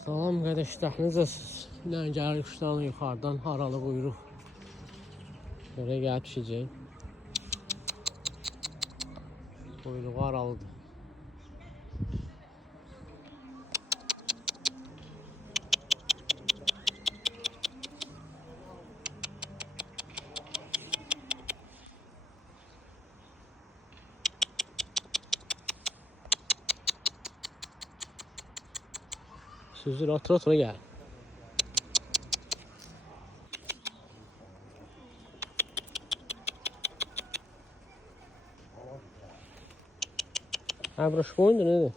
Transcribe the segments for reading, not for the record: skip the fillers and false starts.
Salam qardaşlar, necəsiz? Yine gəlir kuşlarla yuxarıdan haralı quyruq. Böyle gəlib pişəcək. Quyruğu aralıdır. Süzür otura gel. Ha burası boyundur nedir?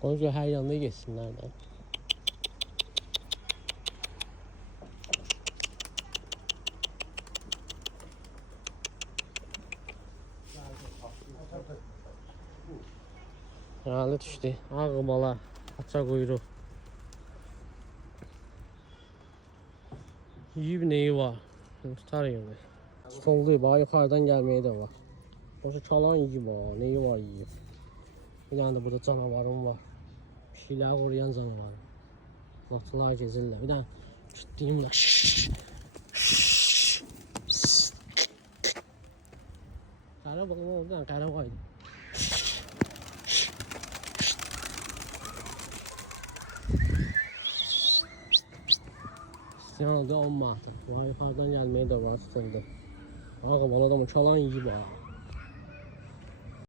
Koca her yanına geçsinler de. Herhalde düştü. Ağımala. Açak uyruq. Yiyib neyi var? Tutar yiyib. Soldu. Bax yuxarıdan gəlməyi də var. Boşa çalan yiyib var. Neyi var yiyib. Bir tane de burada canavarım var. Bir şeyler koruyan canavarım. Vatlar gezirlər. Bir tane kitliyim da. Qara balım oldu. Qara qoydu. İstiyan oldu 10 manatı. Yuxarıdan gəlməyi də var. Tutuldu. Ağım adamı çalan yiyib var.